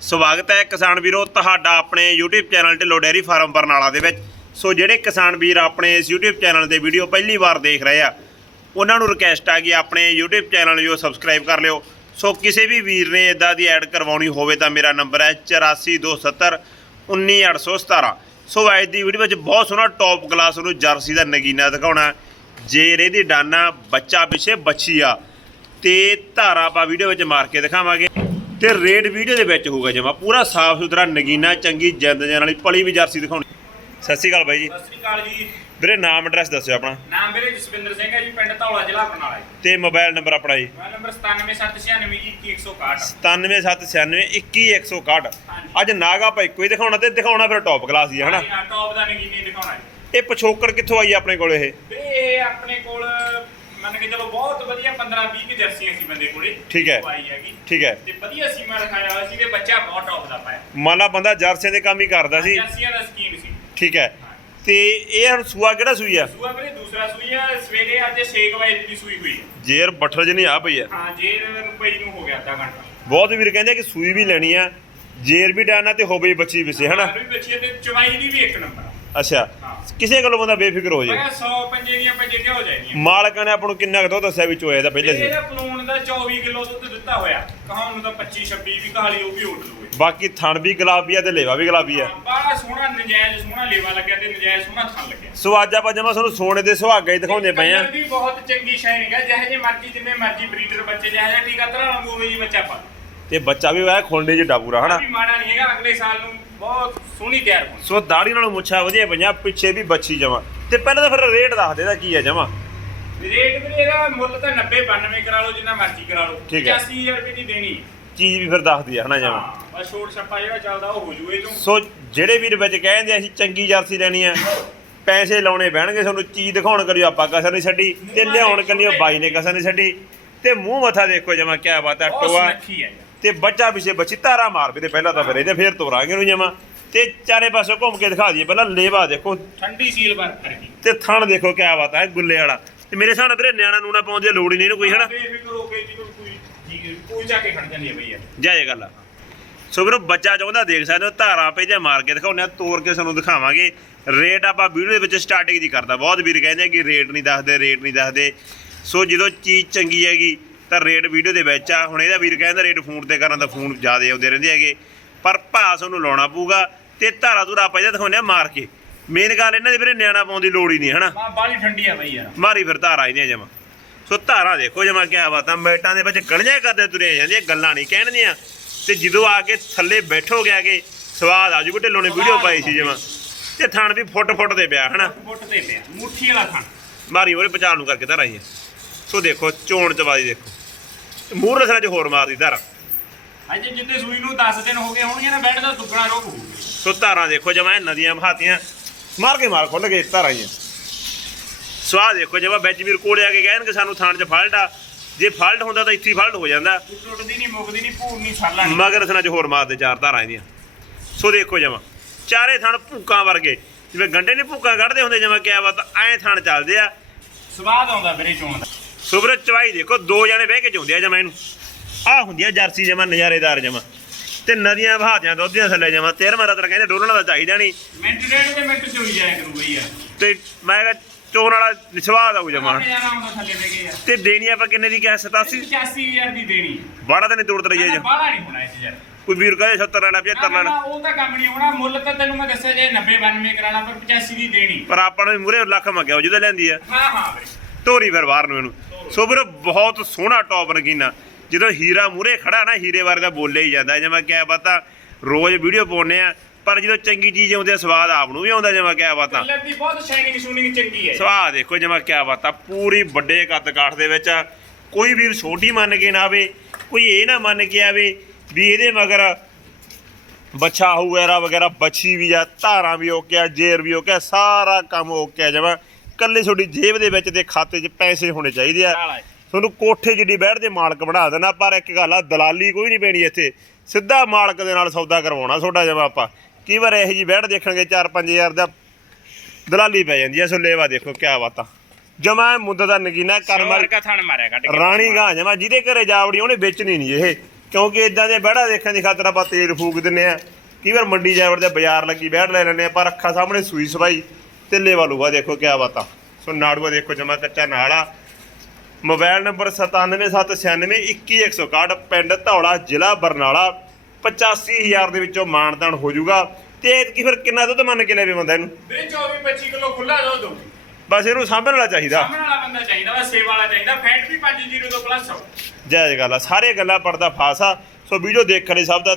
ਸਵਾਗਤ ਹੈ ਕਿਸਾਨ ਵੀਰੋ ਤੁਹਾਡਾ ਆਪਣੇ YouTube channel Dhillon dairy farm Barnala ਦੇ ਵਿੱਚ। ਸੋ ਜਿਹੜੇ ਕਿਸਾਨ ਵੀਰ ਆਪਣੇ ਇਸ YouTube ਚੈਨਲ ਤੇ ਵੀਡੀਓ ਪਹਿਲੀ ਵਾਰ ਦੇਖ ਰਹੇ ਆ, ਉਹਨਾਂ ਨੂੰ ਰਿਕਵੈਸਟ ਆ ਕਿ ਆਪਣੇ YouTube ਚੈਨਲ ਨੂੰ ਸਬਸਕ੍ਰਾਈਬ ਕਰ ਲਿਓ। ਸੋ ਕਿਸੇ ਵੀ ਵੀਰ ਨੇ ਇਦਾਂ ਦੀ ਐਡ ਕਰਵਾਉਣੀ ਹੋਵੇ ਤਾਂ ਮੇਰਾ ਨੰਬਰ ਹੈ 8427 19817 ਸੋ ਅੱਜ ਦੀ ਵੀਡੀਓ ਵਿੱਚ ਬਹੁਤ ਸੋਹਣਾ ਟੌਪ ਕਲਾਸ ਨੂੰ ਜਰਸੀ ਦਾ ਨਗੀਨਾ ਦਿਖਾਉਣਾ ਜੇਰ ਇਹਦੀ ਡਾਨਾ, ਬੱਚਾ ਪਿੱਛੇ ਬੱਚੀ ਆ। ਤੇ ਧਾਰਾ ਆਪਾਂ ਵੀਡੀਓ ਵਿੱਚ ਮਾਰ ਕੇ ਦਿਖਾਵਾਂਗੇ। ਤੇ ਰੇਡ ਵੀਡੀਓ ਦੇ ਵਿੱਚ ਹੋਊਗਾ ਜਮਾ। ਪੂਰਾ ਸਾਫ਼ ਸੁਥਰਾ ਨਗੀਨਾ ਚੰਗੀ ਜਿੰਦ ਜਾਨ ਵਾਲੀ ਪਲੀ ਵੀ ਜਰਸੀ ਦਿਖਾਉਣੀ। ਸਤਿ ਸ਼੍ਰੀ ਅਕਾਲ ਬਾਈ ਜੀ। ਸਤਿ ਸ੍ਰੀ ਅਕਾਲ ਜੀ। ਵੀਰੇ ਨਾਮ ਐਡਰੈਸ ਦੱਸਿਓ ਆਪਣਾ। ਨਾਮ ਮੇਰੇ ਜਸਵਿੰਦਰ ਸਿੰਘ ਹੈ ਜੀ ਪਿੰਡ ਧੌਲਾ ਜ਼ਿਲ੍ਹਾ ਬਰਨਾਲਾ ਜੀ। ਤੇ ਮੋਬਾਈਲ ਨੰਬਰ ਆਪਣਾ ਜੀ। ਮੋਬਾਈਲ ਨੰਬਰ 97796 ਜੀ 2161 97969161 ਹਾਂਜੀ। ਅੱਜ ਨਾਗਾ ਇੱਕੋ ਹੀ ਦਿਖਾਉਣਾ ਤੇ ਦਿਖਾਉਣਾ ਫਿਰ ਟੌਪ ਕਲਾਸ ਹੀ ਹੈ ਹਨਾ? ਟੌਪ ਦਾ ਨਗੀਨੀ ਦਿਖਾਉਣਾ ਇਹ ਪਛੋਕੜ ਕਿੱਥੋਂ ਆਈ ਆਪਣੇ ਕੋਲ ਇਹ? ਵੀਰੇ ਇਹ ਆਪਣੇ ਕੋਲ ਮੰਨ ਕੇ ਚਲੋ ਬਹੁਤ ਵਧੀਆ 15 20 ਕਿ ਜਰਸੀਆਂ ਸੀ ਬੰਦੇ ਕੋਲੇ ਠੀਕ ਹੈ। ਆਈ ਹੈਗੀ। ਠੀਕ ਹੈ। ਤੇ ਵਧੀਆ ਸੀਮਾ ਰਖਾਇਆ ਹੋਇਆ ਸੀ ਤੇ ਬੱਚਾ ਬਹੁਤ ਟੌਪ ਦਾ ਪਾਇਆ। ਮੰਨ ਲਾ ਬੰਦਾ ਜਰਸੀਆਂ ਦੇ ਕੰਮ ਹੀ ਕਰਦਾ ਸੀ। ਜਰਸੀਆਂ ਦਾ ਸਕੀਮ ਸੀ। ਠੀਕ ਹੈ। ਤੇ ਇਹ ਹੁਣ ਸੂਆ ਕਿਹੜਾ ਸੂਈ ਆ? ਸੂਆ ਵੀਰੇ ਦੂਸਰਾ ਸੂਈ ਆ ਸਵੇਰੇ ਅੱਜ 6 ਵਜੇ ਦੀ ਸੂਈ ਹੋਈ ਹੈ। ਜੇਰ ਬੱਠਲ ਜਿਹੀ ਆ ਪਈ ਆ ਹਾਂ ਜੇ ਰੁਪਏ ਨੂੰ ਹੋ ਗਿਆ ਅੱਧਾ ਘੰਟਾ। ਬਹੁਤ ਵੀਰ ਕਹਿੰਦੇ ਕਿ ਸੂਈ ਵੀ ਲੈਣੀ ਆ ਜੇਰ ਵੀ ਡਾਨਾ ਤੇ ਹੋਵੇ ਬੱਚੀ ਵਿਸੇ ਹਨਾ? ਵੀ ਬੱਚੀ ਤੇ ਚਵਾਈ ਦੀ ਵੀ ਇੱਕ ਨੰਬਰ ਆ। ਅੱਛਾ। ਹਾਂ ਕਿਸੇ ਗੱਲੋਂ ਬੰਦਾ ਬੇਫਿਕਰ ਹੋ ਜੇ। ਮੈਂ 100 ਪੰਜੇ ਦੀਆਂ ਪੰਜੇ ਤੇ ਹੋ ਜਾਣੀਆਂ। ਮਾਲਕਾਂ ਨੇ ਆਪਾਂ ਨੂੰ ਕਿੰਨਾ ਕੁ ਦੁੱਧ ਦੱਸਿਆ ਵੀ ਚੋਇਆ ਦਾ ਪਹਿਲੇ ਸੀ। ਇਹਦਾ ਪਲੂਣ ਦਾ 24 ਕਿਲੋ ਦੁੱਧ ਦਿੱਤਾ ਹੋਇਆ। ਕਹਾਂ ਨੂੰ ਤਾਂ 25 26 ਵੀ ਕਹਾਲੀ ਉਹ ਵੀ ਉੱਡ ਲੂਗੇ ਬਾਕੀ ਥਣ ਵੀ ਗੁਲਾਬੀ ਆ ਤੇ ਲੇਵਾ ਵੀ ਗੁਲਾਬੀ ਆ। ਬੜਾ ਸੋਹਣਾ ਨਜਾਇਜ਼ ਸੋਹਣਾ ਲੇਵਾ ਲੱਗਿਆ ਤੇ ਨਜਾਇਜ਼ ਸੋਹਣਾ ਥਣ ਲੱਗਿਆ। ਸੋ ਅੱਜ ਆਪਾਂ ਜਮਾ ਤੁਹਾਨੂੰ ਸੋਨੇ ਦੇ ਸੁਹਾਗਾ ਹੀ ਦਿਖਾਉਂਦੇ ਪਏ ਆ ਵੀ ਬਹੁਤ ਚੰਗੀ ਸ਼ਾਈਨਿੰਗ ਹੈ ਜਿਹੇ ਜੇ ਮਰਜ਼ੀ ਜਿੰਨੇ ਮਰਜ਼ੀ ਬਰੀਡਰ ਬੱਚੇ ਜਿਹੇ ਜਿਹਾ ਠੀਕ ਆ ਤਰ੍ਹਾਂ ਵਾਂਗੂ ਉਹੀ ਜੀ ਬੱਚਾ ਪਾ। ਤੇ ਬੱਚਾ ਵੀ ਹੋਇਆ ਖੋਂਡੇ ਜਿਹਾ ਪੂਰਾ ਹਨਾ? ਵੀ ਮਾੜਾ ਨਹੀਂ ਹੈਗਾ ਅਗਲੇ ਸਾਲ ਨੂੰ ਬਹੁਤ ਸੋਹਣੀ ਤਿਆਰ ਹੋਣੀ। ਸੋ ਦਾੜੀ ਨਾਲੋਂ ਮੁੱਛਾਂ ਵਧੀਆ ਪਈਆਂ ਪਿੱਛੇ ਵੀ ਬੱਚੀ ਜਮਾ। ਤੇ ਪਹਿਲਾਂ ਤਾਂ ਫਿਰ ਰੇਟ ਦੱਸ ਦੇ ਦਾ ਕੀ ਆ ਜਮਾ? ਰੇਟ ਵੀ ਇਹਦਾ ਮੁੱਲ ਤਾਂ 90 92 ਕਰਾ ਲਓ ਜਿੰਨਾ ਮਰਜ਼ੀ ਕਰਾ ਲਓ। ਠੀਕ ਹੈ। 85000 ਰੁਪਏ ਦੀ ਦੇਣੀ ਹੈ। ਚੀਜ਼ ਵੀ ਫਿਰ ਦੱਸਦੀ ਆ ਹਨਾ ਜਮਾ? ਹਾਂ ਬਸ ਛੋਟ ਛੱਪਾ ਜਿਹੜਾ ਚੱਲਦਾ ਉਹ ਹੋ ਜੂ ਇਹ ਤੋਂ ਸੋ ਜਿਹੜੇ ਵੀਰ ਵਿੱਚ ਕਹਿੰਦੇ ਅਸੀਂ ਚੰਗੀ ਜਰਸੀ ਲੈਣੀ ਆ ਪੈਸੇ ਲਾਉਣੇ ਪੈਣਗੇ ਤੁਹਾਨੂੰ ਚੀਜ਼ ਦਿਖਾਉਣ ਕਰਿਓ ਆਪਾਂ ਕਸਰ ਨਹੀਂ ਛੱਡੀ ਤੇ ਲਿਆਉਣ ਕੰਨਿਓ ਬਾਈ ਨੇ ਕਸਰ ਨਹੀਂ ਛੱਡੀ। ਤੇ ਮੂੰਹ ਮੱਥਾ ਦੇਖੋ ਜਮਾ ਕਿਆ ਬਾਤ ਹੈ ਬਹੁਤ ਟੋਆ ਸੁਨੱਖੀ ਹੈ ਯਾਰ। ਤੇ ਬੱਚਾ ਪਿੱਛੇ ਬੱਚੀ ਧਾਰਾ ਮਾਰ ਵੀ ਤੇ ਪਹਿਲਾਂ ਤਾਂ ਫਿਰ ਇਹਦੇ ਫੇਰ ਤੋਰਾਂਗੇ ਨੂੰ ਜਮਾ। ਤੇ ਚਾਰੇ ਪਾਸੇ ਘੁੰਮ ਕੇ ਦਿਖਾ ਦਈਏ ਪਹਿਲਾਂ ਲੇਵਾ ਦੇਖੋ। ਠੰਡੀ ਸੀਲ ਬਰਫ ਕਰਗੀ ਤੇ ਥਣ ਦੇਖੋ ਕਿਆ ਬਾਤ ਹੈ ਗੁੱਲੇ ਵਾਲਾ। ਤੇ ਮੇਰੇ ਹਿਸਾਬ ਨਾਲ ਵੀਰੇ ਨਿਆਣਾ ਨੂਣਾ ਪਾਉਣ ਦੀ ਲੋੜ ਹੀ ਨਹੀਂ ਇਹਨੂੰ ਕੋਈ ਹਨਾ? ਬੇਫਿਕਰ ਹੋ ਕੇ ਜੀ ਕੋਈ ਕੋਈ ਜੀ- ਕੋਈ ਜਾ ਕੇ ਖੜ ਜਾਂਦੀ ਹੈ ਬਈ ਯਾਰ ਜਾਏ ਗੱਲ ਸੋ ਵੀਰੋ ਬੱਚਾ ਚਾਹੁੰਦਾ ਦੇਖ ਸਕਦੇ ਹੋ ਧਾਰਾਂ ਪੇ ਜਾਂ ਮਾਰ ਕੇ ਦਿਖਾਉਂਦੇ ਆ ਤੋੜ ਕੇ ਤੁਹਾਨੂੰ ਦਿਖਾਵਾਂਗੇ। ਰੇਟ ਆਪਾਂ ਵੀਡੀਓ ਦੇ ਵਿੱਚ ਸਟਾਰਟਿੰਗ ਦੀ ਕਰਦਾ। ਬਹੁਤ ਵੀਰ ਕਹਿੰਦੇ ਕਿ ਰੇਟ ਨਹੀਂ ਦੱਸਦੇ ਰੇਟ ਨਹੀਂ ਦੱਸਦੇ। ਸੋ ਜਦੋਂ ਚੀਜ਼ ਚੰਗੀ ਹੈਗੀ ਤਾਂ ਰੇਟ ਵੀਡੀਓ ਦੇ ਵਿੱਚ ਆ। ਹੁਣ ਇਹਦਾ ਵੀਰ ਕਹਿੰਦਾ ਰੇਟ ਫੋਨ ਤੇ ਕਰਨ ਦਾ ਫੋਨ ਜ਼ਿਆਦੇ ਆਉਂਦੇ ਰਹਿੰਦੇ ਹੈਗੇ। ਪਰ ਭਾਅ ਤੁਹਾਨੂੰ ਲਾਉਣਾ ਪਊਗਾ ਤੇ ਧਾਰਾ ਧੂਰਾ ਆਪਾਂ ਇਹਦਾ ਦਿਖਾਉਂਦੇ ਆ ਮਾਰ ਕੇ। ਮੇਨ ਗੱਲ ਇਹਨਾਂ ਦੇ ਵੀਰੇ ਨਿਆਣਾ ਪਾਉਣ ਦੀ ਲੋੜ ਹੀ ਨਹੀਂ ਹਨਾ? ਬਾਲੀ ਠੰਡੀ ਆ ਬਈ ਯਾਰ। ਮਾਰੀ ਫਿਰ ਧਾਰਾਂ ਇਹਦੀਆਂ ਜਮਾ। ਸੋ ਧਾਰਾਂ ਦੇਖੋ ਜਮਾ ਕਿਆ ਬਾਤਾਂ ਮੈਟਾਂ ਦੇ ਵਿੱਚ ਗਲੀਆਂ ਕਰਦੇ ਤੁਰੇ ਜਾਂਦੀਆਂ ਗੱਲਾਂ ਨਹੀਂ ਕਹਿਣਦੀਆਂ। ਤੇ ਜਦੋਂ ਆ ਕੇ ਥੱਲੇ ਬੈਠੋਗੇ ਆ ਕੇ ਸਵਾਦ ਆ ਜੂਗਾ। ਢਿੱਲੋਂ ਨੇ ਵੀਡੀਓ ਪਾਈ ਸੀ ਜਮਾ। ਤੇ ਥਣ ਵੀ ਫੁੱਟ ਫੁੱਟ ਦੇ ਪਿਆ ਹਨਾ? ਫੁੱਟ ਤੇ ਪਿਆ। ਮੁੱਠੀ ਵਾਲਾ ਥਣ। ਮਾਰੀ ਉਹਨੇ ਬਚਾਅ ਨੂੰ ਕਰਕੇ ਧਾਰਾਂ ਆਈਆਂ ਸੋ ਦੇਖੋ ਚੋਣ ਚਵਾਦੀ ਦੇਖੋ। ਮੂਹਰੇ ਸਿਰਾਂ 'ਚ ਹੋਰ ਮਾਰਦੀ ਧਾਰਾਂ। ਅਜੇ ਜਿੱਦੇ ਸੂਈ ਨੂੰ 10 ਦਿਨ ਹੋ ਗਏ ਹੋਣਗੇ ਨਾ ਬੈਠ ਦਾ ਦੁੱਗਣਾ ਰੋਗ ਹੋਊਗਾ। ਸੋ ਧਾਰਾਂ ਦੇਖੋ ਜਮਾ ਨਦੀਆਂ ਬਹਾਤੀਆਂ ਮਾਰ ਕੇ ਮਾਰ ਖੁੱਲ ਕੇ ਧਾਰਾਂ ਆਈਆਂ ਸਵਾਦ ਦੇਖੋ ਜਮਾ ਵਿੱਚ ਵੀਰ ਕੋਲੇ ਆ ਕੇ ਕਹਿਣਗੇ ਸਾਨੂੰ ਥਾਣ 'ਚ ਫਾਲਟ ਆ। ਜੇ ਫਾਲਟ ਹੁੰਦਾ ਤਾਂ ਇੱਥੇ ਹੀ ਫਾਲਟ ਹੋ ਜਾਂਦਾ। ਟੁੱਟਦੀ ਨਹੀਂ ਮੁੱਕਦੀ ਨਹੀਂ ਭੂਰ ਨਹੀਂ ਛੱਲਾ ਨਹੀਂ। ਮਗਰ ਸਨਾ ਚ ਹੋਰ ਮਾਰਦੇ ਚਾਰ ਧਾਰਾਂ ਇਹਦੀਆਂ। ਸੋ ਦੇਖੋ ਜਮਾ ਚਾਰੇ ਥਣ ਭੂਕਾਂ ਵਰਗੇ। ਜਿਵੇਂ ਗੰਡੇ ਨੇ ਭੂਕਾਂ ਕੱਢਦੇ ਹੁੰਦੇ ਜਮਾ ਕਿਆ ਬਾਤ ਐਂ ਥਣ ਚੱਲਦੇ ਆ। ਸਵਾਦ ਆਉਂਦਾ ਵੀਰੇ ਚੋਣ ਦਾ। ਸੁਬਰ ਚਵਾਈ ਦੇਖੋ ਦੋ ਜਣੇ ਬਹਿ ਕੇ ਚੁੰਦੇ ਆ ਜਮਾ ਇਹਨੂੰ। ਆਹ ਹੁੰਦੀ ਆ ਜਰਸੀ ਜਮਾ ਨਜ਼ਾਰੇਦਾਰ ਜਮਾ। ਤੇ ਨਦੀਆਂ ਵਹਾਦੀਆਂ ਦੁੱਧੀਆਂ ਥੱਲੇ ਜਮਾ। ਤੇਰ ਮਾਰਾ ਤਾਂ ਕਹਿੰਦੇ ਡੋਲਣਾ ਦਾ ਚਾਹੀਦਾ ਨਹੀਂ। ਮਿੰਟ ਡੇਢ ਦੇ ਮਿੰਟ ਚ ਹੋਈ ਜਾਇਆ ਕਰੂ ਬਈ ਯਾਰ। ਤੇ ਮੈਂ ਕਿਹਾ ਚੋਣ ਵਾਲਾ ਜਮਾ। ਥੱਲੇ ਬਹਿ ਕੇ ਯਾਰ। ਤੇ ਦੇਣੀ ਆਪਾਂ ਕਿੰਨੇ ਦੀ ਕਿਹਾ 87 85000 ਦੀ ਦੇਣੀ। ਬਾੜਾ ਤਾਂ ਨਹੀਂ ਤੋੜਦ ਰਹੀ ਜੇ ਬਾਹਲਾ ਨਹੀਂ ਹੋਣਾ ਇਹ ਯਾਰ। ਕੋਈ ਵੀਰ ਕਹੇ 70 ਲੈਣਾ 75 ਨਾ, ਲੈਣਾ ਉਹ ਤਾਂ ਕੰਮ ਨਹੀਂ ਹੋਣਾ ਮੁੱਲ ਤਾਂ ਤੈਨੂੰ ਮੈਂ ਦੱਸਿਆ ਜੇ 90 92 ਕਰਾਣਾ ਪਰ 85 ਦੀ ਦੇਣੀ। ਪਰ ਆਪਾਂ ਨੂੰ ਮੂਰੇ ਲੱਖ ਮੰਗਿਆ ਉਹ ਜਿਹਦਾ ਲੈਂਦੀ ਆ। ਹਾਂ ਹਾਂ ਵੀਰੇ ਧੋਰੀ ਫਿਰ ਬਾਹਰ ਨੂੰ ਇਹਨੂੰ। ਸੋ ਵੀਰ ਬਹੁਤ ਸੋਹਣਾ ਟੌਪ ਨਗੀਨਾ। ਜਦੋਂ ਹੀਰਾ ਮੂਰੇ ਖੜਾ ਨਾ ਹੀਰੇ ਬਾਰੇ ਤਾਂ ਬੋਲੇ ਹੀ ਜਾਂਦਾ। ਜਿਵੇਂ ਕਿਆ ਪਤਾ ਰੋਜ਼ ਵੀਡੀਓ ਪਾਉਨੇ ਆ ਪਰ ਜਦੋਂ ਚੰਗੀ ਚੀਜ਼ ਆਉਂਦੀ ਆ ਸਵਾਦ ਆਪ ਨੂੰ ਵੀ ਆਉਂਦਾ ਜਿਵੇਂ ਕਿਆ ਪਤਾ ਕਲਰ ਦੀ ਬਹੁਤ ਸ਼ਾਈਨਿੰਗ ਸ਼ੂਨਿੰਗ ਚੰਗੀ ਹੈ। ਸਵਾਦ ਦੇਖੋ ਜਿਵੇਂ ਕਿਆ ਪਤਾ ਪੂਰੀ ਵੱਡੇ ਕੱਦ ਕਾਠ ਦੇ ਵਿੱਚ। ਕੋਈ ਵੀਰ ਛੋਟੀ ਮੰਨ ਕੇ ਨਾ ਆਵੇ ਕੋਈ ਇਹ ਨਾ ਮੰਨ ਕੇ ਆਵੇ ਵੀ ਇਹਦੇ ਮਗਰ ਬੱਚਾ ਹੋਊਗਾ ਵਗੈਰਾ ਬੱਚੀ ਵੀ ਆ ਧਾਰਾਂ ਵੀ ਓਕੇ ਆ ਜੇਰ ਵੀ ਓਕੇ ਸਾਰਾ ਕੰਮ ਓਕੇ ਆ ਜਮਾ ਕੱਲੇ ਤੁਹਾਡੀ ਜੇਬ ਦੇ ਵਿੱਚ ਤੇ ਖਾਤੇ 'ਚ ਪੈਸੇ ਹੋਣੇ ਚਾਹੀਦੇ ਆ। ਤੁਹਾਨੂੰ ਕੋਠੇ ਜਿੱਡੀ ਬੈਠ ਦੇ ਮਾਲਕ ਬਣਾ ਦੇਣਾ ਪਰ ਇੱਕ ਗੱਲ ਆ ਦਲਾਲੀ ਕੋਈ ਨਹੀਂ ਪੈਣੀ ਇੱਥੇ। ਸਿੱਧਾ ਮਾਲਕ ਦੇ ਨਾਲ ਸੌਦਾ ਕਰਵਾਉਣਾ ਤੁਹਾਡਾ ਜਮਾ ਆਪਾਂ। ਕਈ ਵਾਰ ਇਹੋ ਜੀ ਬੈਠ ਦੇਖਣਗੇ 4-5000 ਦਾ ਦਲਾਲੀ ਪੈ ਜਾਂਦੀ ਐ ਸੋ ਲੇਵਾ ਦੇਖੋ ਕਿਆ ਬਾਤਾਂ। ਜਮਾ ਮੁੱਦਾ ਦਾ ਨਗੀਨਾ ਕਰਮ ਕਰਮ ਵਾਲੀ ਕਾ ਥਣ ਮਾਰਿਆ ਕੱਢ ਕੇ ਰਾਣੀ ਗਾਂ ਜਮਾ ਜਿਹਦੇ ਘਰੇ ਜਾਵੜੀ ਉਹਨੇ ਵੇਚਣੀ ਨਹੀਂ ਇਹ। ਕਿਉਂਕਿ ਇਦਾਂ ਦੇ ਬਹਿੜਾ ਦੇਖਣ ਦੀ ਖਾਤਰ ਆਪਾਂ ਤੇਲ ਫੂਕ ਦਿੰਨੇ ਆ। ਕਈ ਵਾਰ ਮੰਡੀ ਜਾਵੜ ਦੇ ਬਾਜ਼ਾਰ ਲੱਗੀ ਬਹਿੜ ਲੈ ਲੈਂਦੇ ਆ ਪਰ ਅੱਖਾਂ ਸਾਹਮਣੇ ਸੂਈ ਸਵਾਈ। ਤੇ ਲੇਵਾ ਲੂਗਾ ਦੇਖੋ ਕਿਆ ਬਾਤਾਂ। ਸੋ ਨਾੜੂਆ ਦੇਖੋ ਜਮਾ ਕੱਚਾ ਨਾਲ ਆ। ਮੋਬਾਈਲ ਨੰਬਰ 9779921161 ਪਿੰਡ ਧੌਲਾ ਜ਼ਿਲ੍ਹਾ ਬਰਨਾਲਾ। 85000 ਦੇ ਵਿੱਚੋਂ ਮਾਨਦਾਨ ਹੋ ਜਾਊਗਾ। ਤੇ ਕੀ ਫਿਰ ਕਿੰਨਾ ਦੁੱਧ ਮੰਨ ਕੇ ਲੈਵੇ ਬੰਦਾ ਇਹਨੂੰ? ਵੀਰੇ 24 25 ਕਿਲੋ ਖੁੱਲਾ ਦੁੱਧ ਦੋ ਬਸ ਇਹਨੂੰ ਸਾਂਭਣ ਵਾਲਾ ਚਾਹੀਦਾ। ਸਾਹਮਣੇ ਵਾਲਾ ਬੰਦਾ ਚਾਹੀਦਾ ਵਾ ਸੇਵਾ ਵਾਲਾ ਚਾਹੀਦਾ। ਫੈਟ ਵੀ 5 ਜ਼ੀਰੋ ਤੋਂ ਪਲੱਸ ਹੋ ਜਾਇਜ਼ ਗੱਲ ਆ ਸਾਰੇ ਗੱਲਾਂ ਪਰਦਾ ਫਾਸ ਸੋ ਵੀਡੀਓ ਦੇਖਣ ਲਈ ਸਭ ਦਾ